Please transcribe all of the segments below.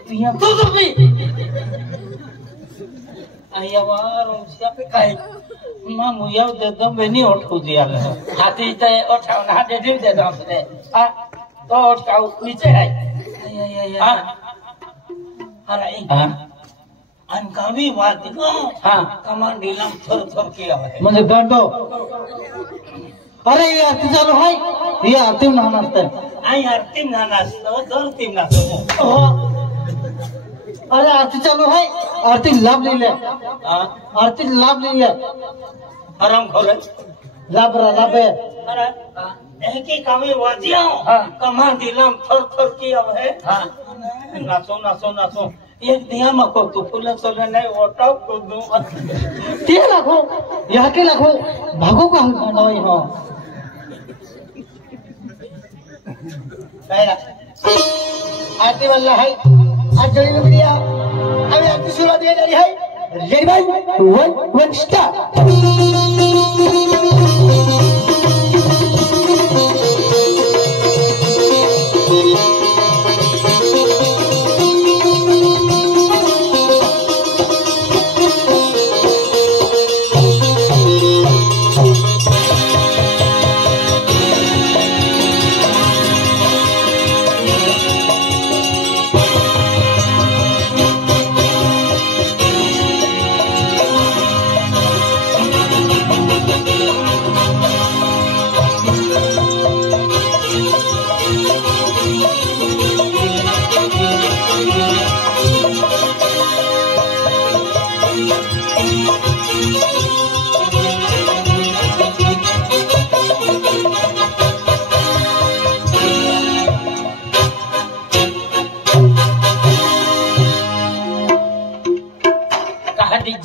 तिया तो भी आया वार उनसे पे काय मां मुया दे दम बेनी उठो दिया हाथी ते उठाओ ना दे दे दम से आ तो उठाओ नीचे है आ अरे हां अनकावी बात को हां कमान ढीला थर थर किया है मुझे डंडो अरे ये आरती चालू है ये आरती ना नाचते आई आरती ना नाचतो दर तीन नाचतो अरे आरती चालू है आरती लाभ ले ले आरती लाभ ले ले आराम खोले लाभ रहा लाभ है अरे एक कामे वाजिया कमान दिलम थर थर किया है नाचो नाचो नाचो एक दिया मको तू फूल सोले नहीं ओटाओ को दूं के लाखो यहाँ के लाखो भागो का नहीं हो आरती वाला है आज जोड़ी में दिया अभी आरती शुरुआत दिया जा रही है रेडी भाई वन स्टार्ट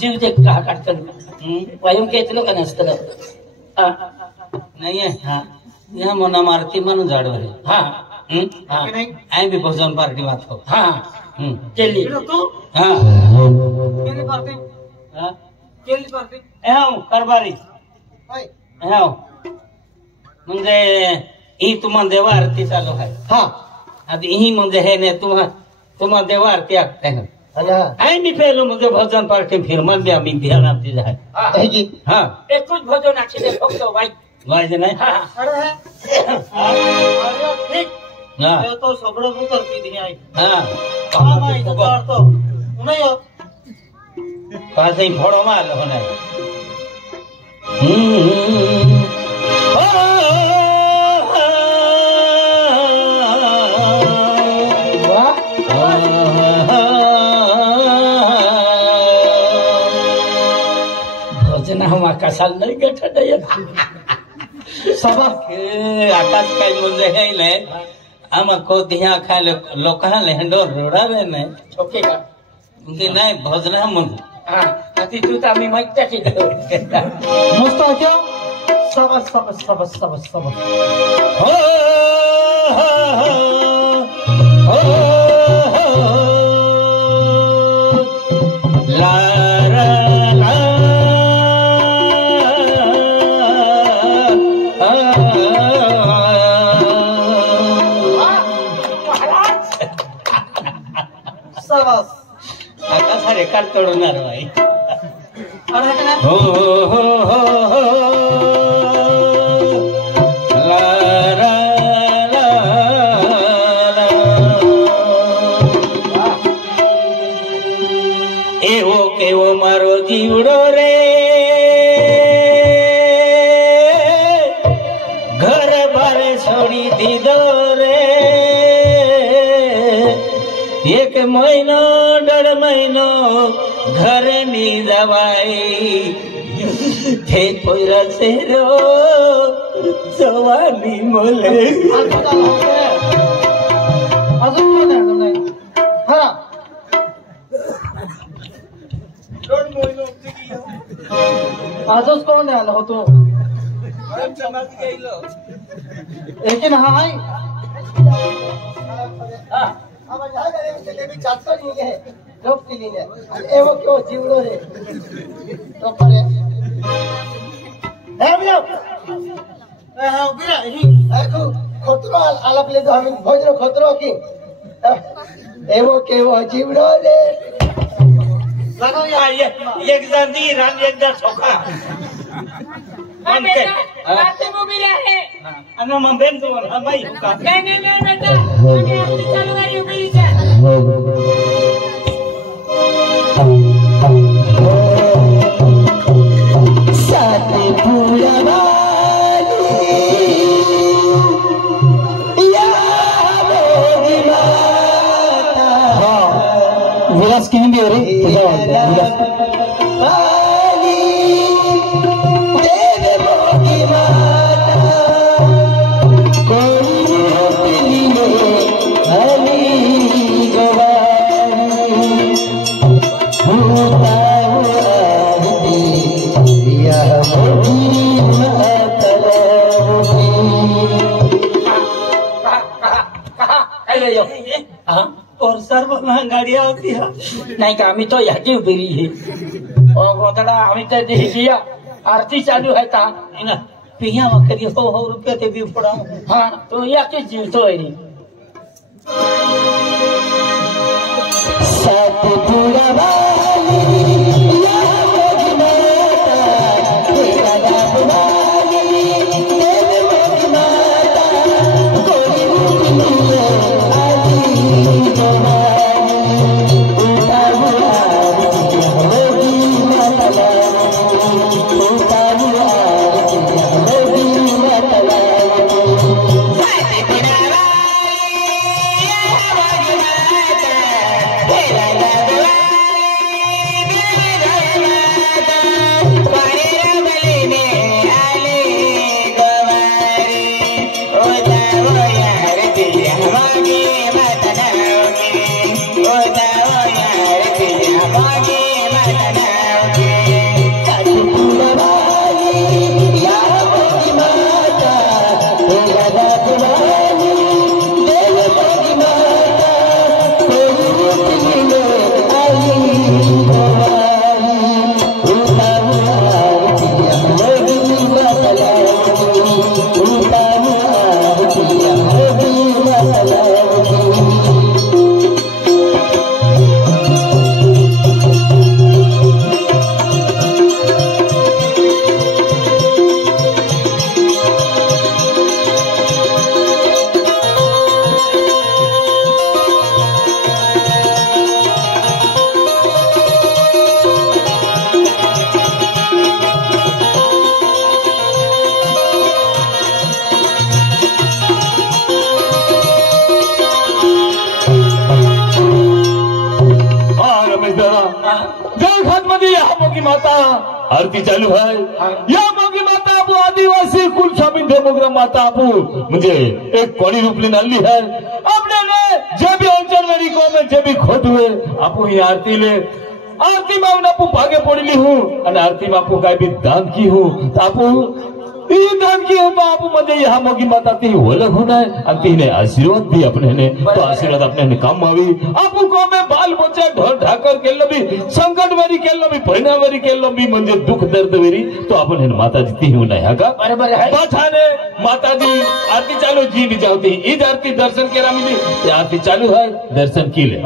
जीव देख कहा काटतं वयम के इतलो का नसतं नहीं है हाँ यहाँ मोना मारती मनु झाड़ो है हाँ आई भी भोजन पार्टी बात हो हाँ चलिए हाँ केली पार्टी हाँ केली पार्टी यहाँ करबारी यहाँ म्हणजे ही तुम्हा देवा आरती चालू है हाँ अब यही म्हणजे है ने तुम्हा देवा आरती आखते हैं आई मी पहले मुझे भजन पार्टी फिर मन भी अमी ध्यान आप दी जाए हाँ एक कुछ भजन अच्छे से भक्त हो भाई भाई नहीं हाँ अरे ठीक हाँ ये तो सबड़े को करती थी आई हाँ हाँ भाई तो नहीं हो कहाँ से फोड़ो मार लो ना हम आकाशाला नाही गठड येत सबा आकाश काही म्हणजे है नाही आम को धिया खाले लोकांना लेंडो रोडावे नाही ओके का की नाही भोजना म्हणून हां ती तू तर आम्ही माहित त्याची मस्त होतो सबस सबस सबस सबस सबस हो हो ला रेकॉर्ड तोडणार भाई हो हो हो हो ला ला ला एवो केवो मारो जीवड़ो रे घर बारे छोड़ी दीदो रे एक महीनो डेढ़ महीनो घर नी दवाई थे पोरा से रो जवानी मोले आजच कोण आला होतो एक ना हाय चाटतो नहीं है रोप के लिए एवो क्यों जीवड़ो रे तो परे है भैया हां उगरा ही देखो खतरो आलाप ले दो हम भोजरो खतरो की एवो केवो जीवड़ो रे लगो यार ये एक जंदी रान एक दर छोका मन के आते वो भी रहे अनु मंबेन तो भाई हुका नहीं बेटा अभी आरती चालू करी उबली जा साथे पूरा विलास की हिंदी हो रही और सर्व गाड़ी होती है नहीं का आम्ही तो याची उभी है और गोतडा आम्ही तो देखिया आरती चालू है ता ना पिया वखरी हो रुपये ते भी पड़ा हां तो याची जीव तो है नहीं सतपुरा वाली या मोगी माता तेरा दाप वाली देव मोगी माता कोई रूप नहीं आजी आरती चालू है या मोगी माता आपू आदिवासी कुल स्वामी मोगरा माता आपू म्हणजे एक कोणी रूपलीन आणली है आपने ने जे भी अंचलवाडी को में जे भी खोट हुए आपू ही आरती ले आरती में आपू भागे पड़ली हूँ और आरती में आपू काय भी दान की हूँ तो आपू ये दान की हूँ तो आपू म्हणजे यहाँ मोगी माता ती ओळख होना है और तीने आशीर्वाद भी अपने ने तो आशीर्वाद अपने ने काम आवी आपू को में बाल बच्चा ढोल ढाकर केलो भी संकट वारी केलो भी परिणाम वारी केलो भी म्हणजे दुख दर्द वेरी तो आपण हे माता जी ती हूँ नाही का बरोबर है पाठाने माता जी आरती चालू जी भी जाती ईद आरती दर्शन केला मिली आरती चालू है दर्शन की ले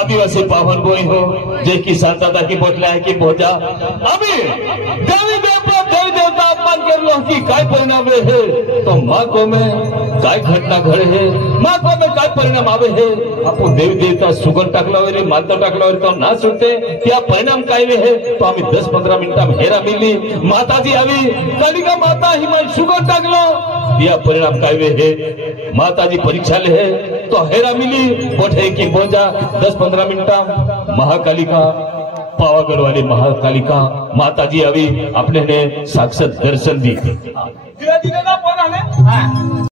आदिवासी पावन बोई हो जे किसान दादा की बोटला है की भोजा अभी देवी देवता अपमान कर लो की काय परिणाम रहे तो माँ को में काय घटना घडे है माँ को में काय परिणाम आवे है आपण देवी देवता सुगन टाकला वगैरे मानता टाकला वगैरे तो ना सुटते त्या परिणाम काय है तो आम्ही 10-15 मिनिटां हेरा मिली माताजी आवी कालिका माता हिमाय सुगन टाकलो या परिणाम काय है माताजी परीक्षा ले है तो हेरा मिली बोठे की बोझा 10-15 मिनिटां महाकालिका पावागढ़ वाली महाकालिका माताजी अभी अपने ने साक्षात दर्शन दी।